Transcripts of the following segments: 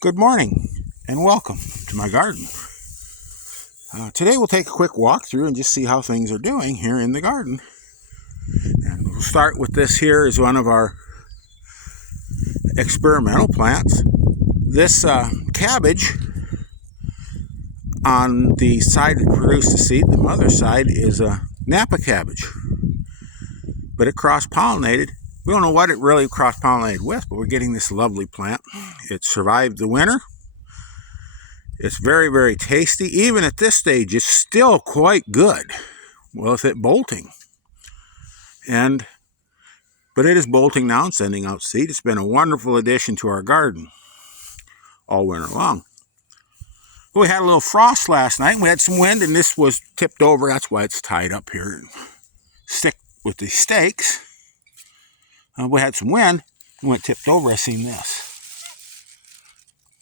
Good morning and welcome to my garden. Today we'll take a quick walk through and just see how things are doing here in the garden. And we'll start with this here is one of our experimental plants. This cabbage on the side that produced the seed, the mother side, is a Napa cabbage. But it cross-pollinated. We don't know what it really cross-pollinated with, but we're getting this lovely plant. It survived the winter. It's very, very tasty. Even at this stage, it's still quite good with it bolting. But it is bolting now and sending out seed. It's been a wonderful addition to our garden all winter long. We had a little frost last night. We had some wind, and this was tipped over. That's why it's tied up here and stick with these stakes. We had some wind, and when it tipped over, I seen this.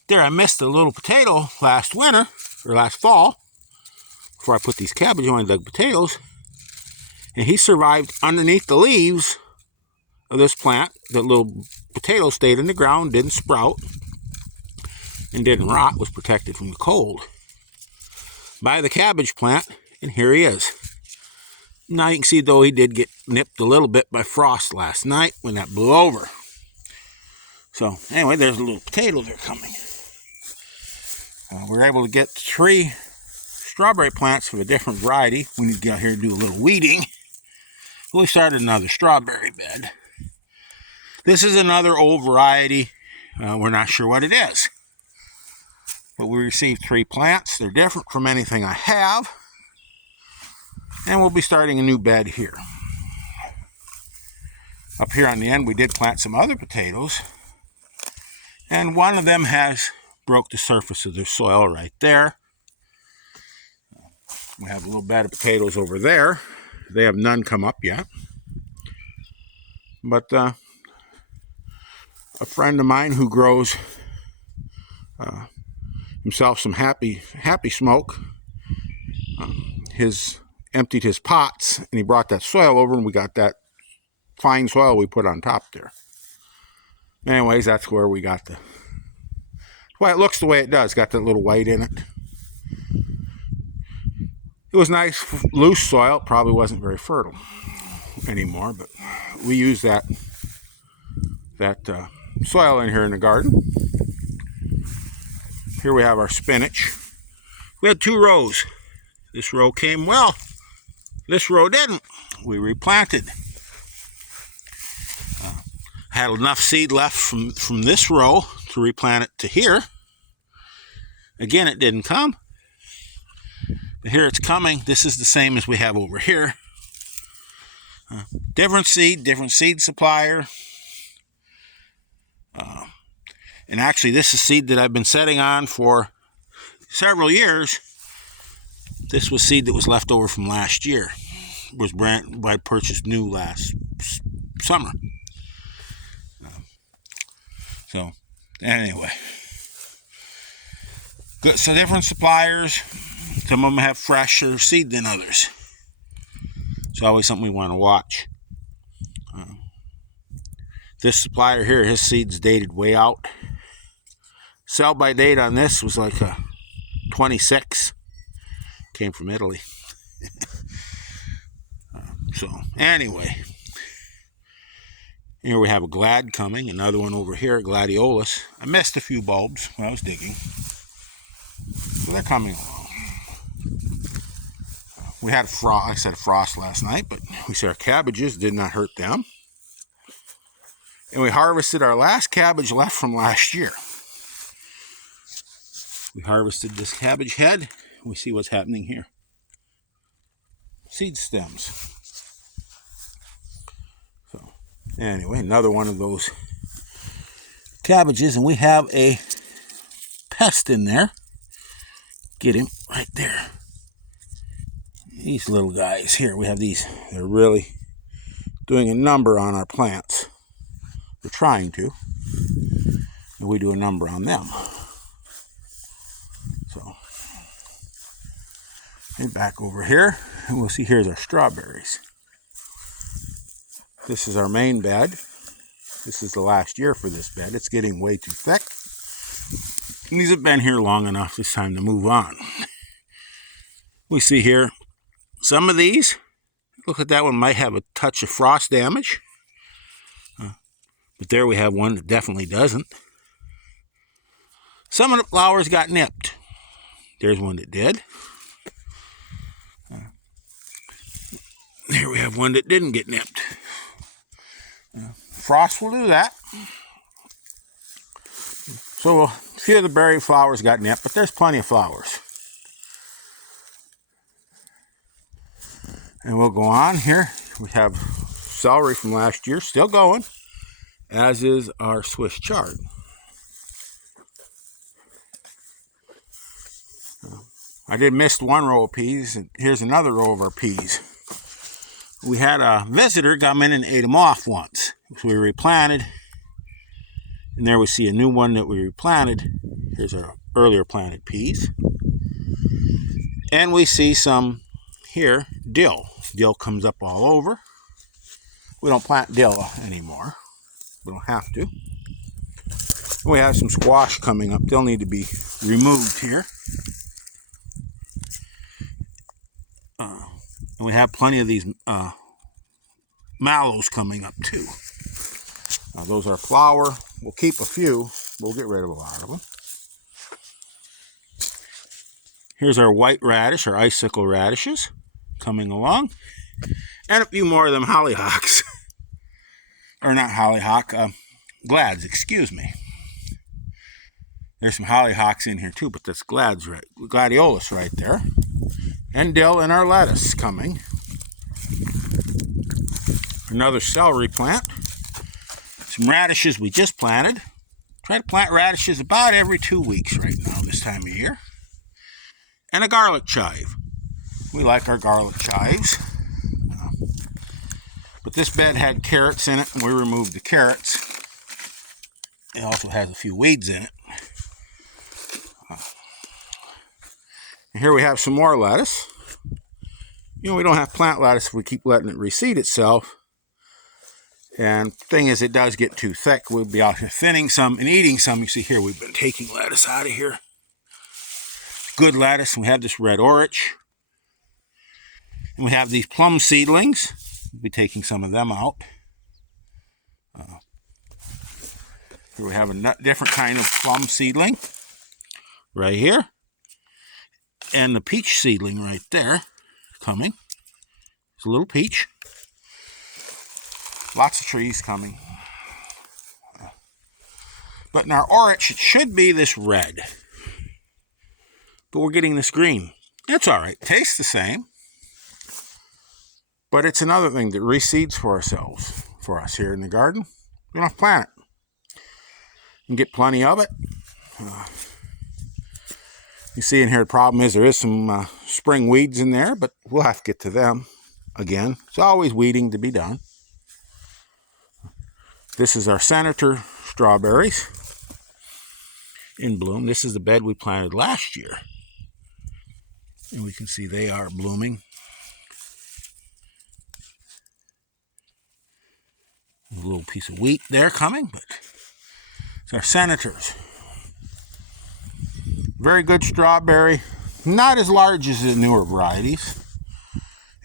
There, I missed a little potato last winter, or last fall, before I put these cabbage on and dug potatoes. And he survived underneath the leaves of this plant. The little potato stayed in the ground, didn't sprout, and didn't rot, was protected from the cold by the cabbage plant, and here he is. Now you can see, though, he did get nipped a little bit by frost last night when that blew over. So anyway, there's a little potato there coming. We were able to get 3 strawberry plants of a different variety. We need to get out here and do a little weeding. We started another strawberry bed. This is another old variety. We're not sure what it is. But we received 3 plants. They're different from anything I have. And we'll be starting a new bed here. Up here on the end, we did plant some other potatoes. And one of them has broke the surface of the soil right there. We have a little bed of potatoes over there. They have none come up yet. But a friend of mine who grows himself some happy smoke, emptied his pots, and he brought that soil over, and we got that fine soil we put on top there. Anyways, that's where we got why it looks the way it does. Got that little white in it. It was nice, loose soil. It probably wasn't very fertile anymore, but we use that soil in here in the garden. Here we have our spinach. We had 2 rows. This row came well. This row didn't. We replanted. Had enough seed left from this row to replant it to here. Again, it didn't come. But here it's coming. This is the same as we have over here. Different seed supplier. And actually, this is seed that I've been setting on for several years. This was seed that was left over from last year. It was I purchased new last summer. So, anyway. Good. So, different suppliers. Some of them have fresher seed than others. It's always something we want to watch. This supplier here, his seed's dated way out. Sell by date on this was like a 26. Came from Italy. So, anyway. Here we have a Glad coming. Another one over here, Gladiolus. I missed a few bulbs when I was digging. So they're coming along. We had frost last night, but we see our cabbages did not hurt them. And we harvested our last cabbage left from last year. We harvested this cabbage head. We see what's happening here. Seed stems. So, anyway, another one of those cabbages, and we have a pest in there. Get him right there. These little guys here, we have these. They're really doing a number on our plants. They're trying to. And we do a number on them. So, and back over here, and we'll see here's our strawberries. This is our main bed. This is the last year for this bed. It's getting way too thick. And these have been here long enough. It's time to move on. We see here some of these. Look at that one, might have a touch of frost damage. But there we have one that definitely doesn't. Some of the flowers got nipped. There's one that did. Here we have one that didn't get nipped. Frost will do that. So a few of the berry flowers got nipped, but there's plenty of flowers. And we'll go on here. We have celery from last year still going, as is our Swiss chard. I did miss one row of peas, and here's another row of our peas. We had a visitor come in and ate them off once. So we replanted, and there we see a new one that we replanted. Here's our earlier planted peas. And we see some here, dill. Dill comes up all over. We don't plant dill anymore. We don't have to. We have some squash coming up. They'll need to be removed here. And we have plenty of these mallows coming up too. Those are flower. We'll keep a few. We'll get rid of a lot of them. Here's our white radish, our icicle radishes, coming along. And a few more of them hollyhocks. Or not hollyhock, glads, excuse me. There's some hollyhocks in here too, but that's gladiolus right there. And dill and our lettuce coming. Another celery plant. Some radishes we just planted. Try to plant radishes about every 2 weeks right now, this time of year. And a garlic chive. We like our garlic chives. But this bed had carrots in it, and we removed the carrots. It also has a few weeds in it. And here we have some more lettuce. You know, we don't have plant lettuce if we keep letting it reseed itself. And the thing is, it does get too thick. We'll be out here thinning some and eating some. You see here, we've been taking lettuce out of here. Good lettuce. We have this red orich. And we have these plum seedlings. We'll be taking some of them out. Here we have a different kind of plum seedling right here. And the peach seedling right there coming. It's a little peach. Lots of trees coming. But in our orich, it should be this red. But we're getting this green. That's all right. Tastes the same. But it's another thing that reseeds for us here in the garden. We don't have to plant it. You can get plenty of it. You see in here, the problem is there is some spring weeds in there, but we'll have to get to them again. It's always weeding to be done. This is our Senator strawberries in bloom. This is the bed we planted last year. And we can see they are blooming. A little piece of wheat there coming, but it's our Senators. Very good strawberry. Not as large as the newer varieties.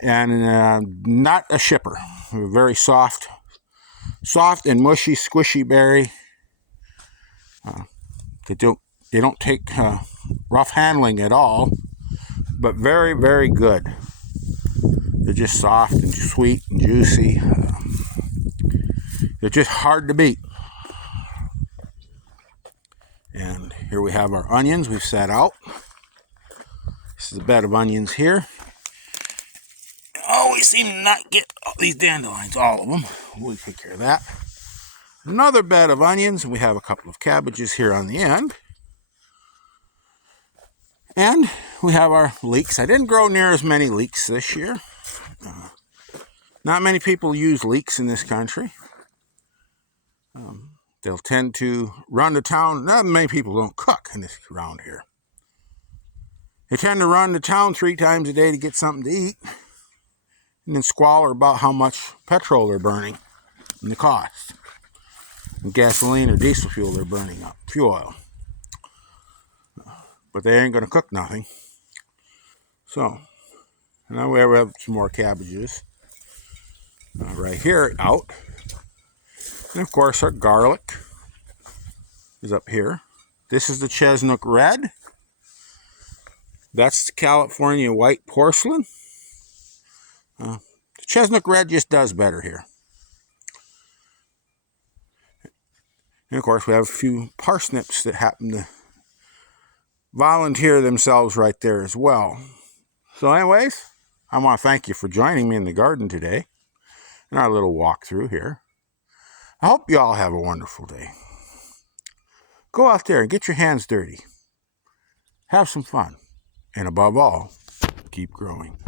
And not a shipper. Very soft and mushy, squishy berry. They don't take rough handling at all, but very, very good. They're just soft and sweet and juicy. They're just hard to beat. And here we have our onions we've set out. This is a bed of onions here. Oh, we seem to not get these dandelions, all of them. We'll take care of that. Another bed of onions. We have a couple of cabbages here on the end. And we have our leeks. I didn't grow near as many leeks this year. Not many people use leeks in this country. They'll tend to run to town. Not many people don't cook around here. They tend to run to town 3 times a day to get something to eat. And then squalor about how much petrol they're burning and the cost. And gasoline or diesel fuel they're burning up. Fuel oil. but they ain't going to cook nothing. So, now we have some more cabbages right here out. And of course, our garlic is up here. This is the Chestnut Red. That's the California White Porcelain. The Chestnut Red just does better here. And of course, we have a few parsnips that happen to volunteer themselves right there as well. So anyways, I want to thank you for joining me in the garden today in our little walk through here. I hope you all have a wonderful day. Go out there and get your hands dirty. Have some fun. And above all, keep growing.